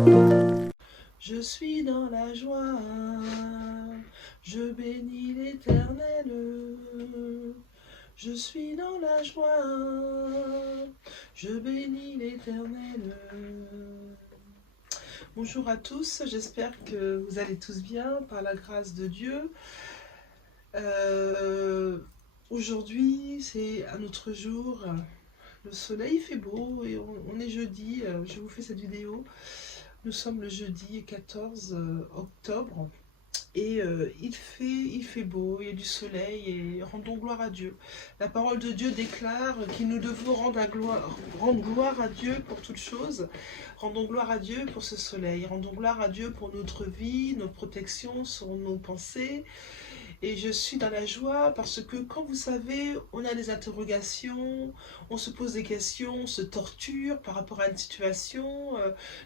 Je suis dans la joie, je bénis l'Éternel. Je suis dans la joie, je bénis l'Éternel. Bonjour à tous, j'espère que vous allez tous bien par la grâce de Dieu. Aujourd'hui, c'est un autre jour. Le soleil fait beau et on est jeudi. Je vous fais cette vidéo. Nous sommes le jeudi 14 octobre et il fait beau, il y a du soleil et rendons gloire à Dieu. La parole de Dieu déclare que nous devons rendre gloire à Dieu pour toutes choses. Rendons gloire à Dieu pour ce soleil, rendons gloire à Dieu pour notre vie, notre protection sur nos pensées. Et je suis dans la joie parce que quand vous savez, on a des interrogations, on se pose des questions, on se torture par rapport à une situation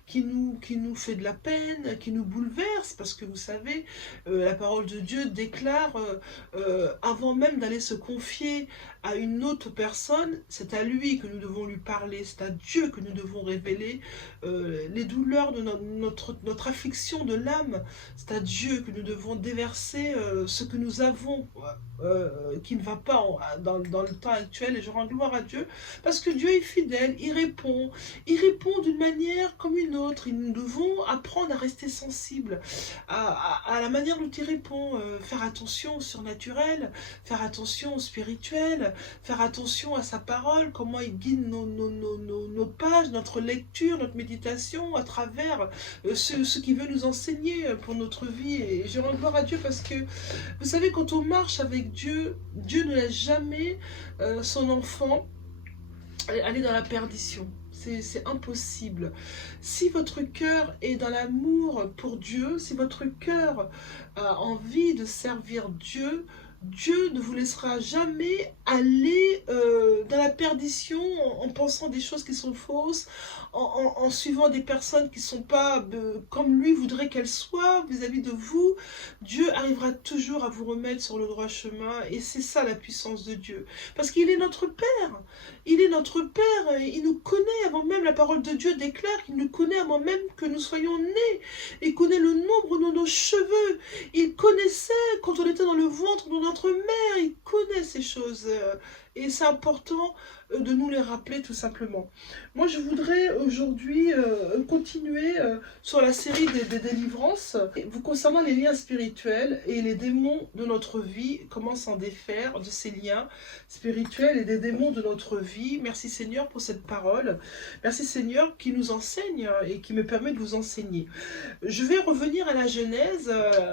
qui nous fait de la peine, qui nous bouleverse. Parce que vous savez, la parole de Dieu déclare, avant même d'aller se confier à une autre personne, c'est à lui que nous devons lui parler, c'est à Dieu que nous devons révéler les douleurs de notre affliction de l'âme. C'est à Dieu que nous devons déverser ce que nous avons qui ne va pas dans le temps actuel. Et je rends gloire à Dieu parce que Dieu est fidèle, il répond d'une manière comme une autre. Et nous devons apprendre à rester sensibles à la manière dont il répond, faire attention au surnaturel, faire attention au spirituel, faire attention à sa parole, comment il guide nos pages, notre lecture, notre méditation à travers ce qu'il veut nous enseigner pour notre vie. Et je rends gloire à Dieu parce que, vous savez, quand on marche avec Dieu, Dieu ne laisse jamais son enfant aller dans la perdition. C'est impossible. Si votre cœur est dans l'amour pour Dieu, si votre cœur a envie de servir Dieu, Dieu ne vous laissera jamais aller dans la perdition en pensant des choses qui sont fausses, en suivant des personnes qui ne sont pas comme lui voudrait qu'elles soient vis-à-vis de vous. Dieu arrivera toujours à vous remettre sur le droit chemin et c'est ça la puissance de Dieu. Parce qu'il est notre Père. Il est notre Père. Il nous connaît avant même, la parole de Dieu déclare qu'il nous connaît avant même que nous soyons nés. Il connaît le nombre de nos cheveux. Il connaissait quand on était dans le ventre de notre mère. Il connaît ces choses. Et c'est important de nous les rappeler tout simplement. Moi je voudrais aujourd'hui continuer sur la série des délivrances. Vous concernant les liens spirituels et les démons de notre vie, comment s'en défaire de ces liens spirituels et des démons de notre vie. Merci Seigneur pour cette parole. Merci Seigneur qui nous enseigne et qui me permet de vous enseigner. Je vais revenir à la Genèse,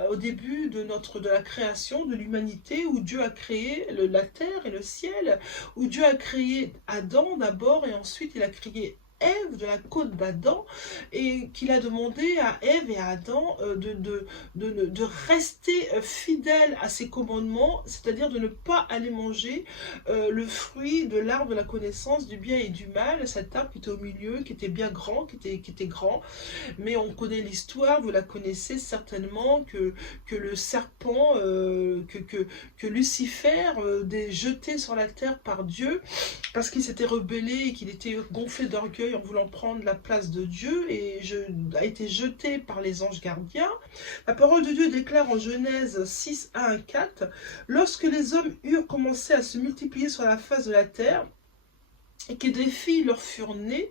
au début de la création de l'humanité, où Dieu a créé la terre et le ciel, où Dieu a créé Adam d'abord et ensuite il a créé Ève de la côte d'Adam et qu'il a demandé à Ève et à Adam de rester fidèles à ses commandements, c'est-à-dire de ne pas aller manger le fruit de l'arbre de la connaissance du bien et du mal, cet arbre qui était au milieu, qui était bien grand, qui était grand, mais on connaît l'histoire, vous la connaissez certainement, que le serpent, que Lucifer jeté sur la terre par Dieu, parce qu'il s'était rebellé et qu'il était gonflé d'orgueil en voulant prendre la place de Dieu et a été jeté par les anges gardiens. La parole de Dieu déclare en Genèse 6, 1 à 4, « Lorsque les hommes eurent commencé à se multiplier sur la face de la terre, et que des filles leur furent nées,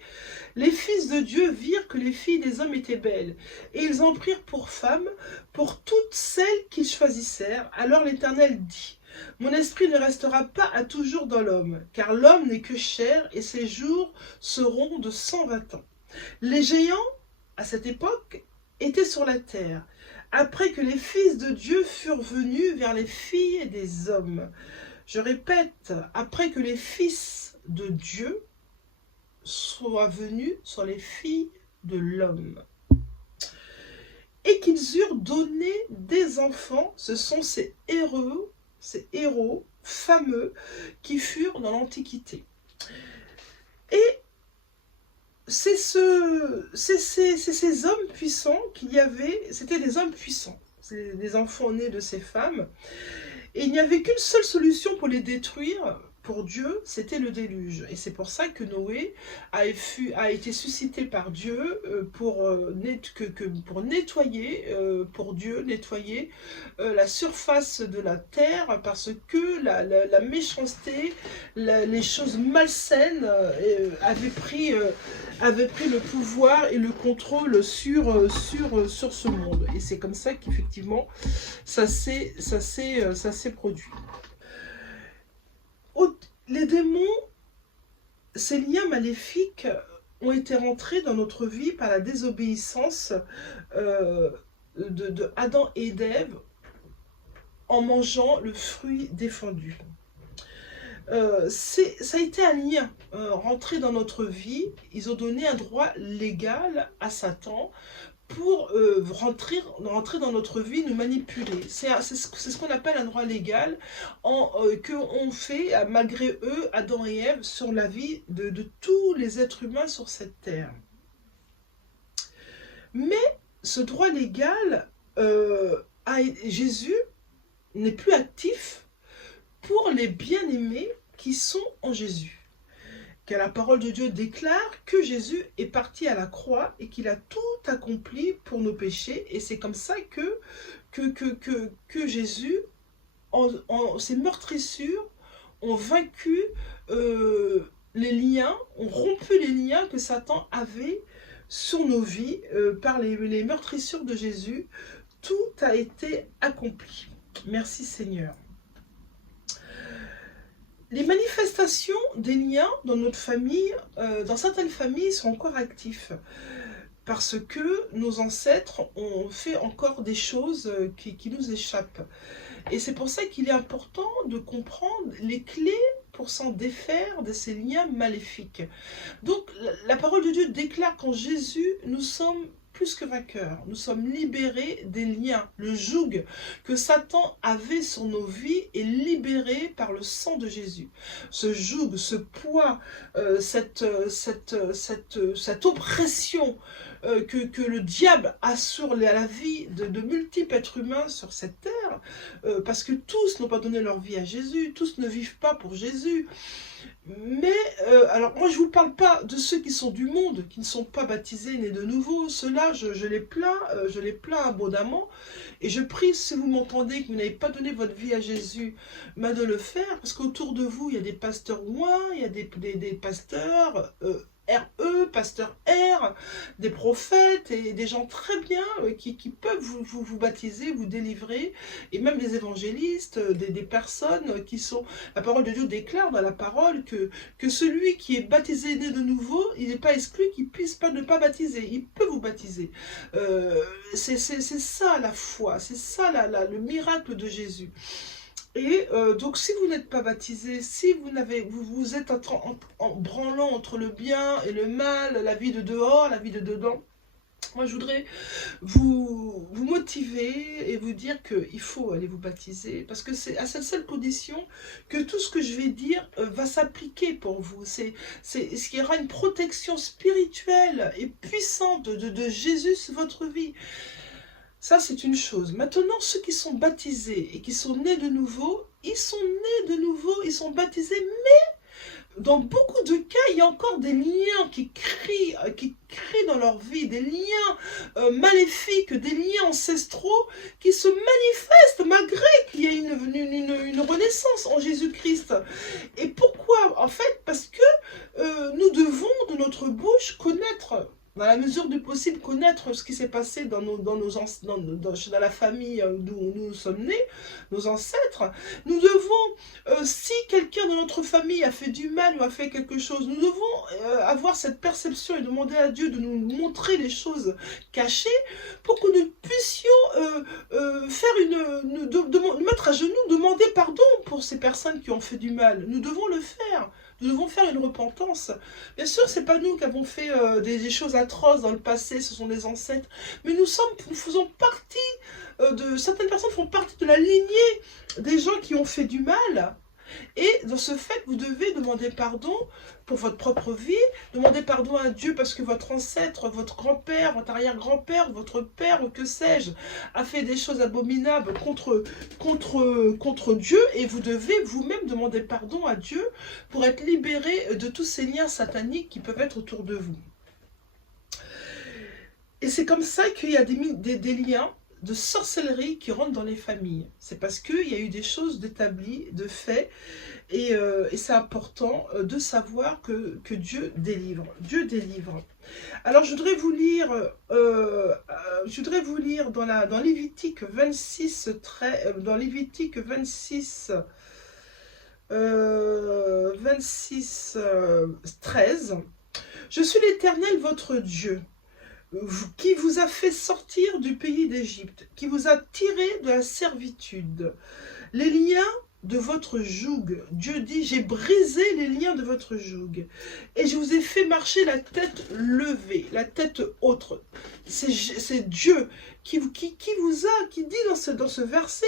les fils de Dieu virent que les filles des hommes étaient belles, et ils en prirent pour femmes, pour toutes celles qu'ils choisissèrent. Alors l'Éternel dit, mon esprit ne restera pas à toujours dans l'homme, car l'homme n'est que chair, et ses jours seront de 120 ans. Les géants, à cette époque, étaient sur la terre, après que les fils de Dieu furent venus vers les filles des hommes. Je répète, après que les fils de Dieu soient venus sur les filles de l'homme. Et qu'ils eurent donné des enfants, ce sont ces héros fameux qui furent dans l'Antiquité. Et c'est ces hommes puissants qu'il y avait, c'était des hommes puissants, c'est des enfants nés de ces femmes. Et il n'y avait qu'une seule solution pour les détruire, pour Dieu, c'était le déluge. Et c'est pour ça que Noé a été suscité par Dieu pour nettoyer, pour Dieu, nettoyer la surface de la terre, parce que la méchanceté, les choses malsaines avaient pris le pouvoir et le contrôle sur ce monde. Et c'est comme ça qu'effectivement, ça s'est produit. Les démons, ces liens maléfiques ont été rentrés dans notre vie par la désobéissance de Adam et d'Ève en mangeant le fruit défendu. Ça a été un lien rentré dans notre vie. Ils ont donné un droit légal à Satan pour rentrer dans notre vie, nous manipuler. C'est ce qu'on appelle un droit légal qu'on fait, malgré eux, Adam et Ève, sur la vie de tous les êtres humains sur cette terre. Mais ce droit légal, Jésus n'est plus actif pour les bien-aimés qui sont en Jésus. Car la parole de Dieu déclare que Jésus est parti à la croix et qu'il a tout accompli pour nos péchés. Et c'est comme ça que Jésus, ses meurtrissures, ont vaincu les liens, ont rompu les liens que Satan avait sur nos vies par les meurtrissures de Jésus. Tout a été accompli. Merci Seigneur. Les manifestations des liens dans notre famille, dans certaines familles, sont encore actifs. Parce que nos ancêtres ont fait encore des choses qui nous échappent. Et c'est pour ça qu'il est important de comprendre les clés pour s'en défaire de ces liens maléfiques. Donc, la parole de Dieu déclare qu'en Jésus, nous sommes plus que vainqueurs. Nous sommes libérés des liens. Le joug que Satan avait sur nos vies est libéré par le sang de Jésus. Ce joug, ce poids, cette oppression que le diable a sur la vie de multiples êtres humains sur cette terre, parce que tous n'ont pas donné leur vie à Jésus, tous ne vivent pas pour Jésus. Mais, alors moi je ne vous parle pas de ceux qui sont du monde, qui ne sont pas baptisés, nés de nouveau. Ceux-là, je les plains abondamment. Et je prie, si vous m'entendez, que vous n'avez pas donné votre vie à Jésus, de le faire, parce qu'autour de vous, il y a des pasteurs ouins, il y a des pasteurs RE, pasteur R, des prophètes et des gens très bien qui peuvent vous baptiser, vous délivrer, et même des évangélistes, des personnes qui sont... La parole de Dieu déclare dans la parole que celui qui est baptisé, né de nouveau, il n'est pas exclu qu'il puisse pas ne pas baptiser, il peut vous baptiser. C'est ça la foi, c'est ça le miracle de Jésus. Et donc si vous n'êtes pas baptisé, si vous êtes en branlant entre le bien et le mal, la vie de dehors, la vie de dedans, moi je voudrais vous motiver et vous dire qu'il faut aller vous baptiser, parce que c'est à cette seule condition que tout ce que je vais dire va s'appliquer pour vous. Il y aura une protection spirituelle et puissante de Jésus sur votre vie. Ça, c'est une chose. Maintenant, ceux qui sont baptisés et qui sont nés de nouveau, ils sont nés de nouveau, ils sont baptisés, mais dans beaucoup de cas, il y a encore des liens qui crient dans leur vie, des liens maléfiques, des liens ancestraux qui se manifestent malgré qu'il y ait une renaissance en Jésus-Christ. Et pourquoi? En fait, parce que nous devons, de notre bouche, connaître, dans la mesure du possible, connaître ce qui s'est passé dans la famille d'où nous sommes nés, nos ancêtres. Nous devons, si quelqu'un de notre famille a fait du mal ou a fait quelque chose, nous devons avoir cette perception et demander à Dieu de nous montrer les choses cachées pour que nous puissions nous mettre à genoux, demander pardon pour ces personnes qui ont fait du mal. Nous devons le faire. Nous devons faire une repentance. Bien sûr, ce n'est pas nous qui avons fait des choses atroces dans le passé, ce sont des ancêtres. Mais nous faisons partie certaines personnes font partie de la lignée des gens qui ont fait du mal. Et dans ce fait, vous devez demander pardon pour votre propre vie, demander pardon à Dieu parce que votre ancêtre, votre grand-père, votre arrière-grand-père, votre père, ou que sais-je, a fait des choses abominables contre Dieu, et vous devez vous-même demander pardon à Dieu pour être libéré de tous ces liens sataniques qui peuvent être autour de vous. Et c'est comme ça qu'il y a des liens de sorcellerie qui rentrent dans les familles. C'est parce qu'il y a eu des choses d'établies, de faits, et c'est important de savoir que Dieu délivre. Dieu délivre. Alors je voudrais vous lire, dans Lévitique 26, dans Lévitique 26, 13. Je suis l'Éternel votre Dieu, qui vous a fait sortir du pays d'Égypte, qui vous a tiré de la servitude, les liens de votre joug. Dieu dit, j'ai brisé les liens de votre joug, et je vous ai fait marcher la tête levée, la tête haute. C'est Dieu qui dit dans ce verset,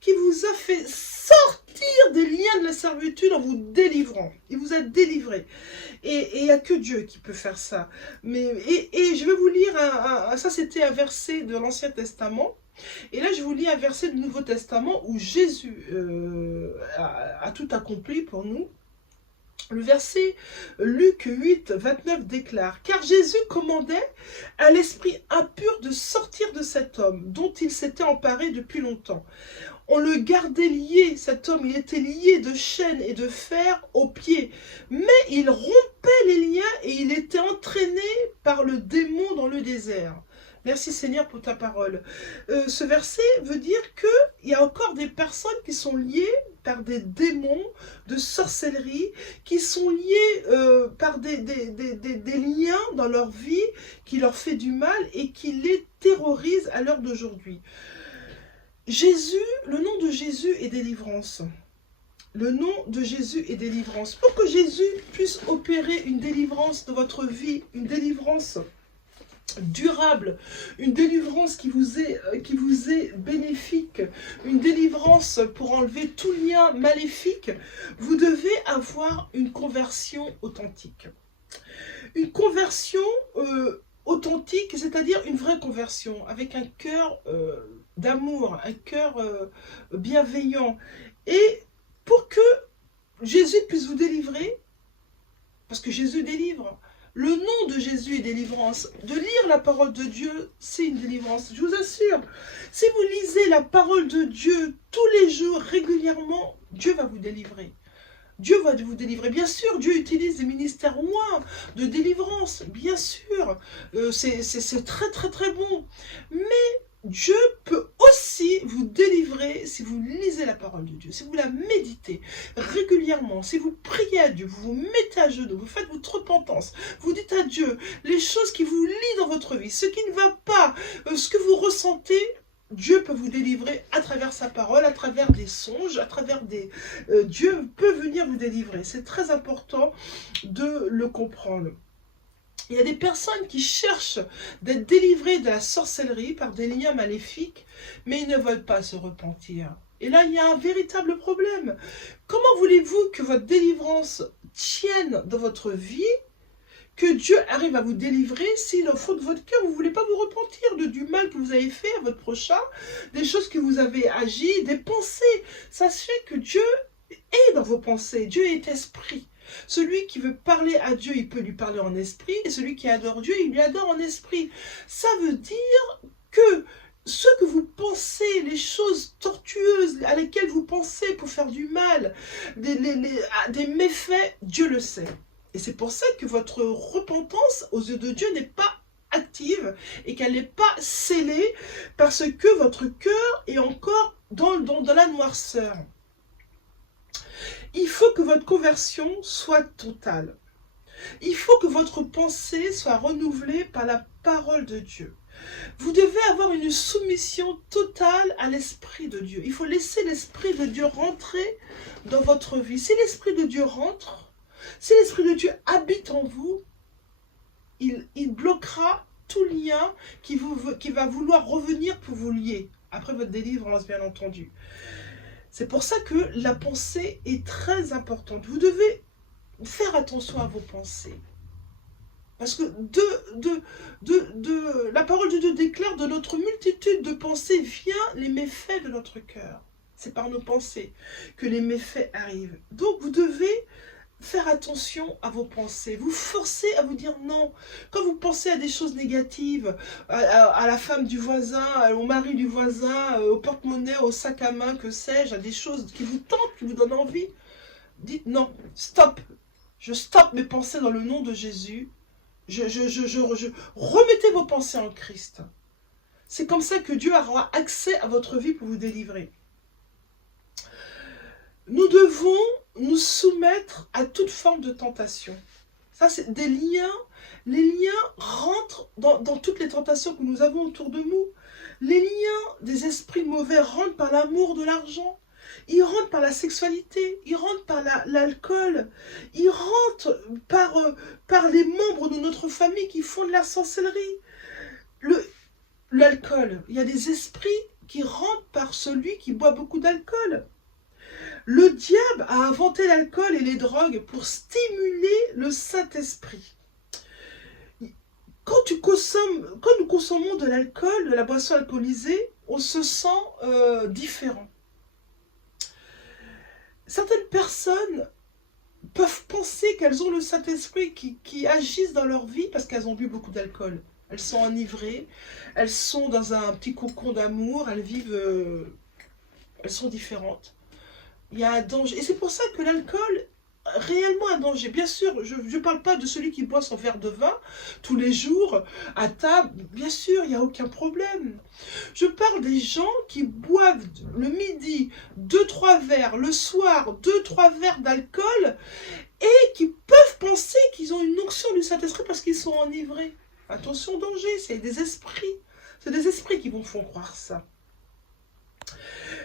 qui vous a fait sortir des liens de la servitude en vous délivrant. Il vous a délivré. Et il n'y a que Dieu qui peut faire ça. Et je vais vous lire, ça c'était un verset de l'Ancien Testament. Et là, je vous lis un verset du Nouveau Testament où Jésus a tout accompli pour nous. Le verset Luc 8, 29 déclare « Car Jésus commandait à l'esprit impur de sortir de cet homme, dont il s'était emparé depuis longtemps. On le gardait lié, cet homme, il était lié de chaînes et de fer aux pieds, mais il rompait les liens et il était entraîné par le démon dans le désert. » Merci Seigneur pour ta parole. Ce verset veut dire qu'il y a encore des personnes qui sont liées par des démons de sorcellerie, qui sont liées par des liens dans leur vie qui leur fait du mal et qui les terrorisent à l'heure d'aujourd'hui. Jésus, le nom de Jésus est délivrance. Le nom de Jésus est délivrance. Pour que Jésus puisse opérer une délivrance de votre vie, une délivrance durable, une délivrance qui vous est bénéfique, une délivrance pour enlever tout lien maléfique, vous devez avoir une conversion authentique. Une conversion authentique, c'est-à-dire une vraie conversion, avec un cœur d'amour, un cœur bienveillant. Et pour que Jésus puisse vous délivrer, parce que Jésus délivre, le nom de Jésus est délivrance. De lire la parole de Dieu, c'est une délivrance. Je vous assure, si vous lisez la parole de Dieu tous les jours, régulièrement, Dieu va vous délivrer. Dieu va vous délivrer. Bien sûr, Dieu utilise des ministères loin de délivrance. Bien sûr, c'est très très très bon. Mais Dieu peut aussi vous délivrer si vous lisez la parole de Dieu, si vous la méditez régulièrement, si vous priez à Dieu, vous vous mettez à genoux, vous faites votre repentance, vous dites à Dieu les choses qui vous lient dans votre vie, ce qui ne va pas, ce que vous ressentez. Dieu peut vous délivrer à travers sa parole, à travers des songes, à travers des... Dieu peut venir vous délivrer. C'est très important de le comprendre. Il y a des personnes qui cherchent d'être délivrées de la sorcellerie par des liens maléfiques, mais ils ne veulent pas se repentir. Et là, il y a un véritable problème. Comment voulez-vous que votre délivrance tienne dans votre vie, que Dieu arrive à vous délivrer si, au fond de votre cœur, vous ne voulez pas vous repentir du mal que vous avez fait à votre prochain, des choses que vous avez agi, des pensées. Sachez que Dieu est dans vos pensées. Dieu est esprit. Celui qui veut parler à Dieu, il peut lui parler en esprit, et celui qui adore Dieu, il lui adore en esprit. Ça veut dire que ce que vous pensez, les choses tortueuses à lesquelles vous pensez pour faire du mal, des méfaits, Dieu le sait. Et c'est pour ça que votre repentance aux yeux de Dieu n'est pas active et qu'elle n'est pas scellée parce que votre cœur est encore dans la noirceur. Il faut que votre conversion soit totale. Il faut que votre pensée soit renouvelée par la parole de Dieu. Vous devez avoir une soumission totale à l'Esprit de Dieu. Il faut laisser l'Esprit de Dieu rentrer dans votre vie. Si l'Esprit de Dieu rentre, si l'Esprit de Dieu habite en vous, il bloquera tout lien qui va vouloir revenir pour vous lier, après votre délivrance, bien entendu. C'est pour ça que la pensée est très importante. Vous devez faire attention à vos pensées. Parce que la parole de Dieu déclare de notre multitude de pensées vient les méfaits de notre cœur. C'est par nos pensées que les méfaits arrivent. Donc vous devez faire attention à vos pensées. Vous forcez à vous dire non. Quand vous pensez à des choses négatives, à la femme du voisin, au mari du voisin, au porte-monnaie, au sac à main, que sais-je, à des choses qui vous tentent, qui vous donnent envie, dites non, stop. Je stoppe mes pensées dans le nom de Jésus. Remettez vos pensées en Christ. C'est comme ça que Dieu aura accès à votre vie pour vous délivrer. Nous devons nous soumettre à toute forme de tentation. Ça, c'est des liens. Les liens rentrent dans toutes les tentations que nous avons autour de nous. Les liens des esprits mauvais rentrent par l'amour de l'argent. Ils rentrent par la sexualité, ils rentrent par l'alcool, ils rentrent par les membres de notre famille qui font de la sorcellerie. L'alcool, il y a des esprits qui rentrent par celui qui boit beaucoup d'alcool. Le diable a inventé l'alcool et les drogues pour stimuler le Saint-Esprit. Quand nous consommons de l'alcool, de la boisson alcoolisée, on se sent différent. Certaines personnes peuvent penser qu'elles ont le Saint-Esprit qui agissent dans leur vie parce qu'elles ont bu beaucoup d'alcool. Elles sont enivrées, elles sont dans un petit cocon d'amour, elles vivent, elles sont différentes. Il y a un danger. Et c'est pour ça que l'alcool, réellement un danger. Bien sûr, je ne parle pas de celui qui boit son verre de vin tous les jours à table. Bien sûr, il n'y a aucun problème. Je parle des gens qui boivent le midi 2-3 verres, le soir 2-3 verres d'alcool et qui peuvent penser qu'ils ont une onction du Saint-Esprit parce qu'ils sont enivrés. Attention, danger, c'est des esprits. C'est des esprits qui vous font croire ça.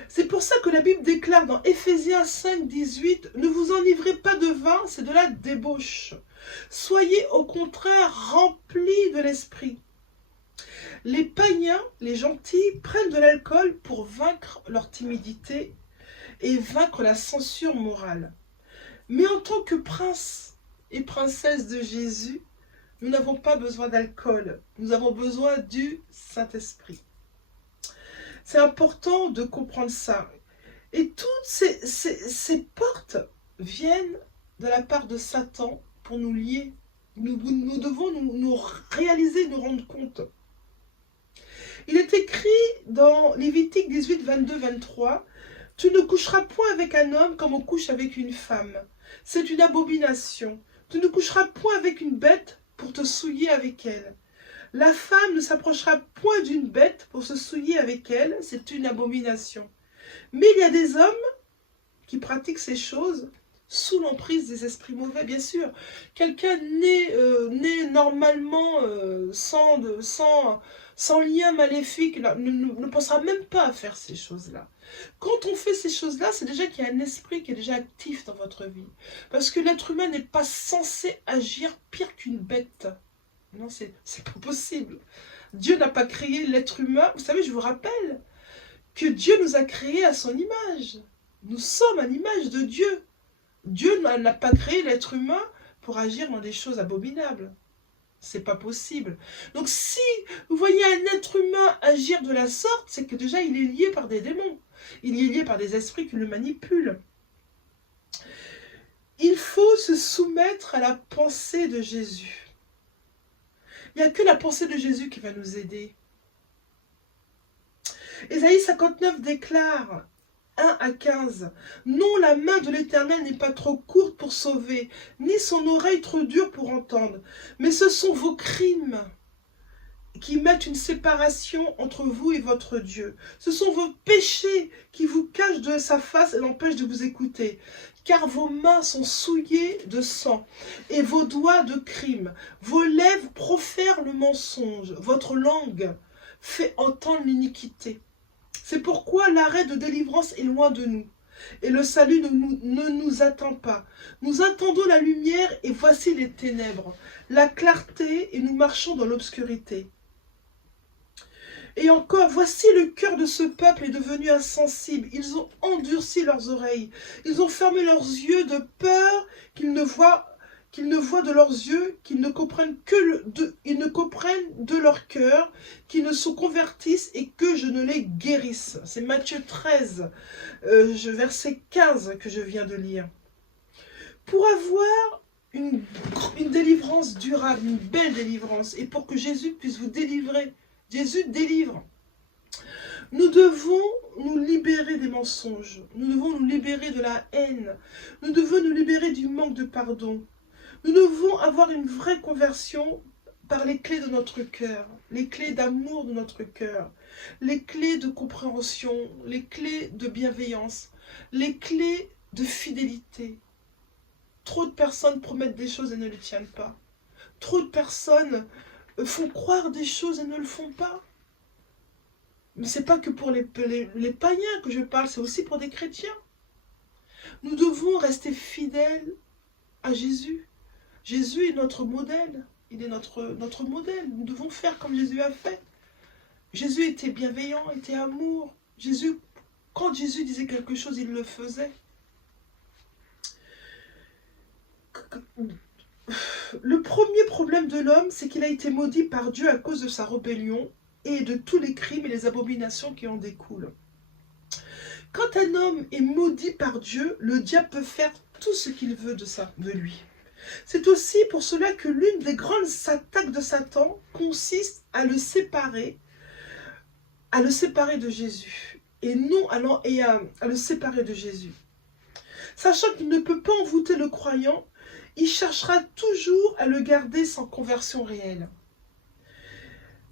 C'est pour ça que la Bible déclare dans Éphésiens 5, 18, « Ne vous enivrez pas de vin, c'est de la débauche. Soyez au contraire remplis de l'esprit. » Les païens, les gentils, prennent de l'alcool pour vaincre leur timidité et vaincre la censure morale. Mais en tant que prince et princesse de Jésus, nous n'avons pas besoin d'alcool. Nous avons besoin du Saint-Esprit. C'est important de comprendre ça. Et toutes ces portes viennent de la part de Satan pour nous lier. Nous devons nous réaliser, nous rendre compte. Il est écrit dans Lévitique 18, 22, 23, « Tu ne coucheras point avec un homme comme on couche avec une femme. C'est une abomination. Tu ne coucheras point avec une bête pour te souiller avec elle. La femme ne s'approchera point d'une bête pour se souiller avec elle, c'est une abomination. Mais il y a des hommes qui pratiquent ces choses sous l'emprise des esprits mauvais, bien sûr. Quelqu'un né normalement sans lien maléfique ne pensera même pas à faire ces choses-là. Quand on fait ces choses-là, c'est déjà qu'il y a un esprit qui est déjà actif dans votre vie. Parce que l'être humain n'est pas censé agir pire qu'une bête. Non, c'est pas possible. Dieu n'a pas créé l'être humain. Vous savez, je vous rappelle que Dieu nous a créés à son image. Nous sommes à l'image de Dieu. Dieu n'a pas créé l'être humain pour agir dans des choses abominables. C'est pas possible. Donc si vous voyez un être humain agir de la sorte, c'est que déjà il est lié par des démons. Il est lié par des esprits qui le manipulent. Il faut se soumettre à la pensée de Jésus. Il n'y a que la pensée de Jésus qui va nous aider. Ésaïe 59 déclare 1 à 15. « Non, la main de l'Éternel n'est pas trop courte pour sauver, ni son oreille trop dure pour entendre. Mais ce sont vos crimes qui mettent une séparation entre vous et votre Dieu. Ce sont vos péchés qui vous cachent de sa face et l'empêchent de vous écouter. Car vos mains sont souillées de sang et vos doigts de crime. Vos lèvres profèrent le mensonge. Votre langue fait entendre l'iniquité. C'est pourquoi l'arrêt de délivrance est loin de nous. Et le salut ne nous attend pas. Nous attendons la lumière et voici les ténèbres, la clarté et nous marchons dans l'obscurité. » Et encore, voici le cœur de ce peuple est devenu insensible. Ils ont endurci leurs oreilles. Ils ont fermé leurs yeux de peur qu'ils ne voient de leurs yeux, qu'ils ne comprennent ils ne comprennent de leur cœur, qu'ils ne se convertissent et que je ne les guérisse. C'est Matthieu 13, verset 15 que je viens de lire. Pour avoir une délivrance durable, une belle délivrance, et pour que Jésus puisse vous délivrer, Jésus délivre. Nous devons nous libérer des mensonges. Nous devons nous libérer de la haine. Nous devons nous libérer du manque de pardon. Nous devons avoir une vraie conversion par les clés de notre cœur, les clés d'amour de notre cœur, les clés de compréhension, les clés de bienveillance, les clés de fidélité. Trop de personnes promettent des choses et ne les tiennent pas. Trop de personnes font croire des choses et ne le font pas. Mais ce n'est pas que pour les païens que je parle, c'est aussi pour des chrétiens. Nous devons rester fidèles à Jésus. Jésus est notre modèle. Il est notre modèle. Nous devons faire comme Jésus a fait. Jésus était bienveillant, était amour. Quand Jésus disait quelque chose, il le faisait. Le premier problème de l'homme, c'est qu'il a été maudit par Dieu à cause de sa rébellion et de tous les crimes et les abominations qui en découlent. Quand un homme est maudit par Dieu, le diable peut faire tout ce qu'il veut de lui. C'est aussi pour cela que l'une des grandes attaques de Satan consiste à le séparer de Jésus. Et non à le séparer de Jésus. Sachant qu'il ne peut pas envoûter le croyant, il cherchera toujours à le garder sans conversion réelle.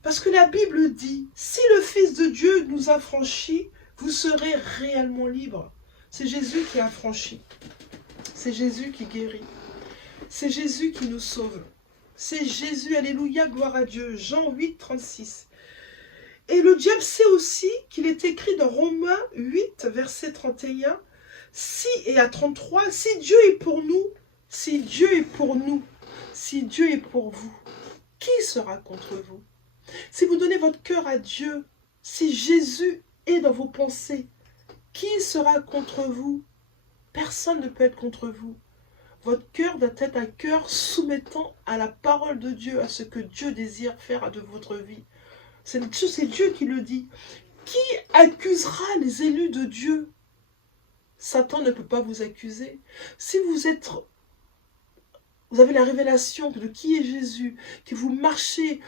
Parce que la Bible dit, si le Fils de Dieu nous a franchis, vous serez réellement libres. C'est Jésus qui a franchi. C'est Jésus qui guérit. C'est Jésus qui nous sauve. C'est Jésus, alléluia, gloire à Dieu. Jean 8, 36. Et le diable sait aussi qu'il est écrit dans Romains 8, verset 31, et à 33, si Dieu est pour nous, si Dieu est pour nous, si Dieu est pour vous, qui sera contre vous? Si vous donnez votre cœur à Dieu, si Jésus est dans vos pensées, qui sera contre vous? Personne ne peut être contre vous. Votre cœur doit être un cœur soumettant à la parole de Dieu, à ce que Dieu désire faire de votre vie. C'est Dieu qui le dit. Qui accusera les élus de Dieu? Satan ne peut pas vous accuser. Si vous avez la révélation de qui est Jésus, que vous marchez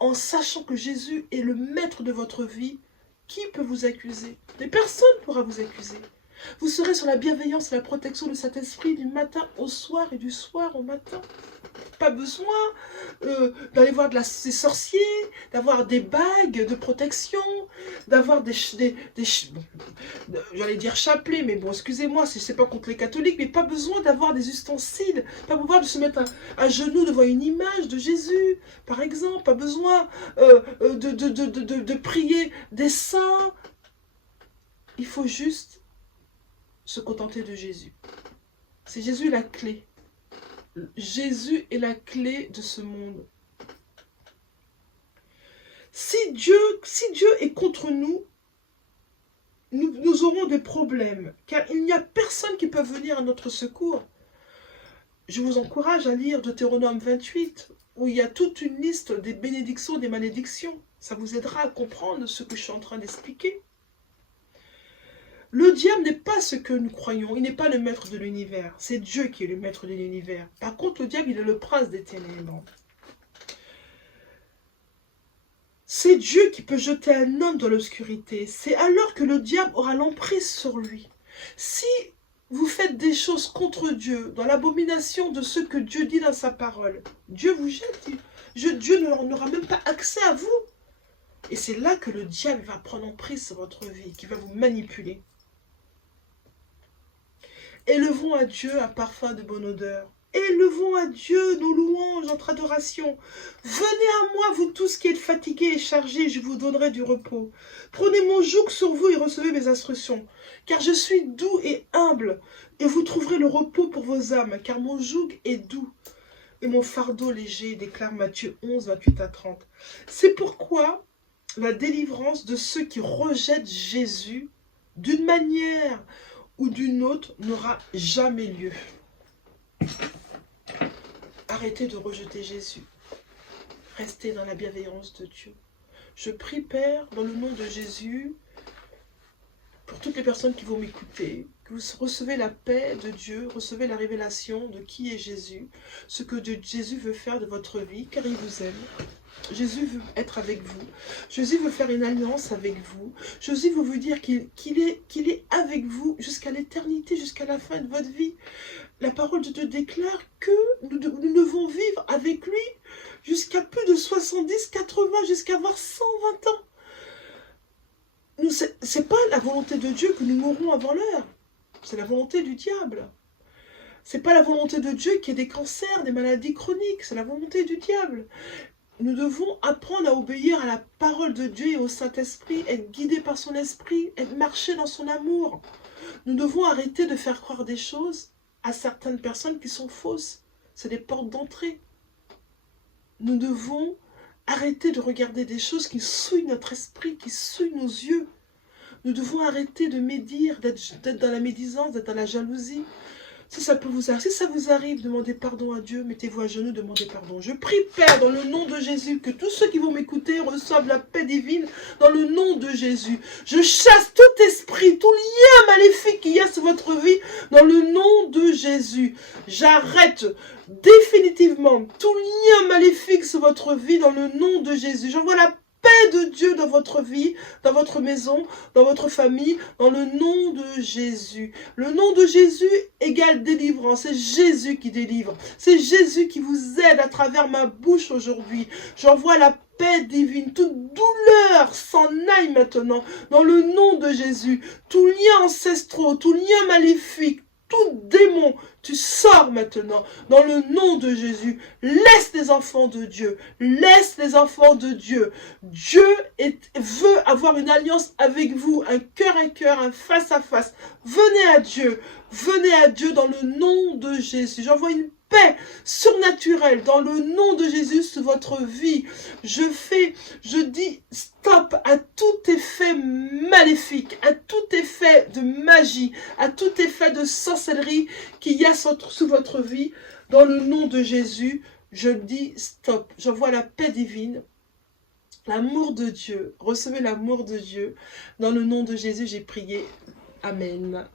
en sachant que Jésus est le maître de votre vie, qui peut vous accuser? Mais personne ne pourra vous accuser. Vous serez sur la bienveillance et la protection de cet esprit du matin au soir et du soir au matin. Pas besoin d'aller voir ces sorciers, d'avoir des bagues de protection, d'avoir j'allais dire chapelets, mais bon, excusez-moi, c'est pas contre les catholiques, mais pas besoin d'avoir des ustensiles, pas besoin de se mettre à genoux devant une image de Jésus, par exemple, pas besoin de prier des saints. Il faut juste se contenter de Jésus. C'est Jésus la clé. Jésus est la clé de ce monde. Si Dieu est contre nous, nous aurons des problèmes, car il n'y a personne qui peut venir à notre secours. Je vous encourage à lire Deutéronome 28, où il y a toute une liste des bénédictions et des malédictions. Ça vous aidera à comprendre ce que je suis en train d'expliquer. Le diable n'est pas ce que nous croyons, il n'est pas le maître de l'univers, c'est Dieu qui est le maître de l'univers. Par contre, le diable, il est le prince des ténèbres. C'est Dieu qui peut jeter un homme dans l'obscurité, c'est alors que le diable aura l'emprise sur lui. Si vous faites des choses contre Dieu, dans l'abomination de ce que Dieu dit dans sa parole, Dieu vous jette, Dieu n'aura même pas accès à vous. Et c'est là que le diable va prendre emprise sur votre vie, qui va vous manipuler. Élevons à Dieu un parfum de bonne odeur. Élevons à Dieu nos louanges, notre adoration. Venez à moi, vous tous qui êtes fatigués et chargés, je vous donnerai du repos. Prenez mon joug sur vous et recevez mes instructions. Car je suis doux et humble, et vous trouverez le repos pour vos âmes, car mon joug est doux et mon fardeau léger, déclare Matthieu 11, 28 à 30. C'est pourquoi la délivrance de ceux qui rejettent Jésus d'une manière ou d'une autre n'aura jamais lieu. Arrêtez de rejeter Jésus. Restez dans la bienveillance de Dieu. Je prie, Père, dans le nom de Jésus, pour toutes les personnes qui vont m'écouter, que vous recevez la paix de Dieu, recevez la révélation de qui est Jésus, ce que Jésus veut faire de votre vie, car il vous aime. Jésus veut être avec vous. Jésus veut faire une alliance avec vous. Jésus veut vous dire qu'il est avec vous jusqu'à l'éternité, jusqu'à la fin de votre vie. La parole de Dieu déclare que nous devons vivre avec lui jusqu'à plus de 70, 80, jusqu'à avoir 120 ans. C'est pas la volonté de Dieu que nous mourrons avant l'heure. C'est la volonté du diable. C'est pas la volonté de Dieu qu'il y ait des cancers, des maladies chroniques. C'est la volonté du diable. Nous devons apprendre à obéir à la parole de Dieu et au Saint-Esprit, être guidés par son esprit, être marcher dans son amour. Nous devons arrêter de faire croire des choses à certaines personnes qui sont fausses. C'est des portes d'entrée. Nous devons arrêter de regarder des choses qui souillent notre esprit, qui souillent nos yeux. Nous devons arrêter de médire, d'être dans la médisance, d'être dans la jalousie. Si ça vous arrive, demandez pardon à Dieu, mettez-vous à genoux, demandez pardon. Je prie, Père, dans le nom de Jésus, que tous ceux qui vont m'écouter reçoivent la paix divine dans le nom de Jésus. Je chasse tout esprit, tout lien maléfique qu'il y a sur votre vie dans le nom de Jésus. J'arrête définitivement tout lien maléfique sur votre vie dans le nom de Jésus. J'envoie la paix de Dieu dans votre vie, dans votre maison, dans votre famille, dans le nom de Jésus. Le nom de Jésus égale délivrance. C'est Jésus qui délivre. C'est Jésus qui vous aide à travers ma bouche aujourd'hui. J'envoie la paix divine. Toute douleur s'en aille maintenant dans le nom de Jésus. Tout lien ancestral, tout lien maléfique, tout démon, tu sors maintenant dans le nom de Jésus. Laisse les enfants de Dieu. Laisse les enfants de Dieu. Dieu veut avoir une alliance avec vous, un cœur à cœur, un face à face. Venez à Dieu. Venez à Dieu dans le nom de Jésus. J'envoie une paix surnaturelle dans le nom de Jésus sur votre vie. Je dis stop à tout effet maléfique, à tout effet de magie, à tout effet de sorcellerie qu'il y a sous votre vie. Dans le nom de Jésus, je dis stop. J'envoie la paix divine, l'amour de Dieu. Recevez l'amour de Dieu. Dans le nom de Jésus, j'ai prié. Amen.